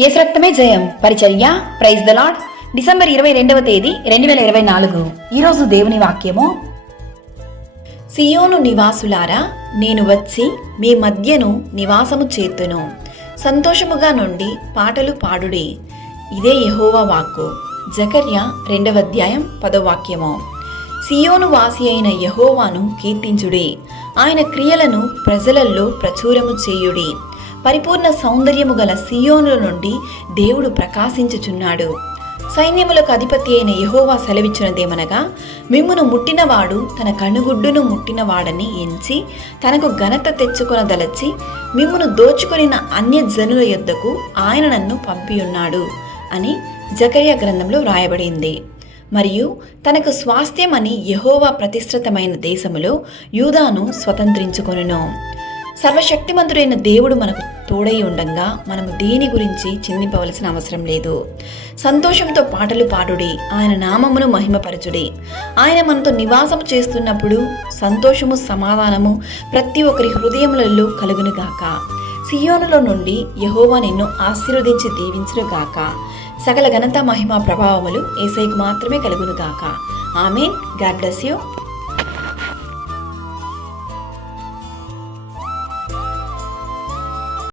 యేసు రక్తమే జయం పరిచర్య ప్రైజ్ ద లార్డ్. డిసెంబర్ 22వ తేదీ 2024. ఈరోజు దేవుని వాక్యము. సియోను నివాసులారా, నేను వచ్చి మీ మధ్యను నివాసము చేతును. సంతోషముగా నుండి పాటలు పాడుడి, ఇదే యెహోవా వాక్కు. జకర్యా 2వ అధ్యాయం 10వ వాక్యము. సియోను వాసి అయిన యెహోవాను కీర్తించుడి, ఆయన క్రియలను ప్రజలలో ప్రచురము చేయుడి. పరిపూర్ణ సౌందర్యము గల సియోనుల నుండి దేవుడు ప్రకాశించుచున్నాడు. సైన్యములకు అధిపతి అయిన యెహోవా సెలవిచ్చినదేమనగా, మిమ్మును ముట్టినవాడు తన కనుగుడ్డును ముట్టినవాడని ఎంచి తనకు ఘనత తెచ్చుకొనదలచి మిమ్మును దోచుకొనిన అన్యజనుల యొద్దకు ఆయన నన్ను పంపియున్నాడు అని జకర్యా గ్రంథంలో వ్రాయబడింది. మరియు తనకు స్వాస్థ్యమని యెహోవా ప్రతిష్ఠితమైన దేశములో యూదాను స్వతంత్రించుకొనును. సర్వశక్తిమంతుడైన దేవుడు మనకు తోడై ఉండంగా మనము దేని గురించి చింతింపవలసిన అవసరం లేదు. సంతోషంతో పాటలు పాడుడి, ఆయన నామమును మహిమపరచుడి. ఆయన మనతో నివాసము చేస్తున్నప్పుడు సంతోషము సమాధానము ప్రతి ఒక్కరి హృదయములలో కలుగునుగాక. సియోనులో నుండి యెహోవా నిన్ను ఆశీర్వదించి దీవించునుగాక. సకల ఘనత మహిమ ప్రభావములు యేసయ్యకు మాత్రమే కలుగునుగాక. ఆమేన్. God bless you.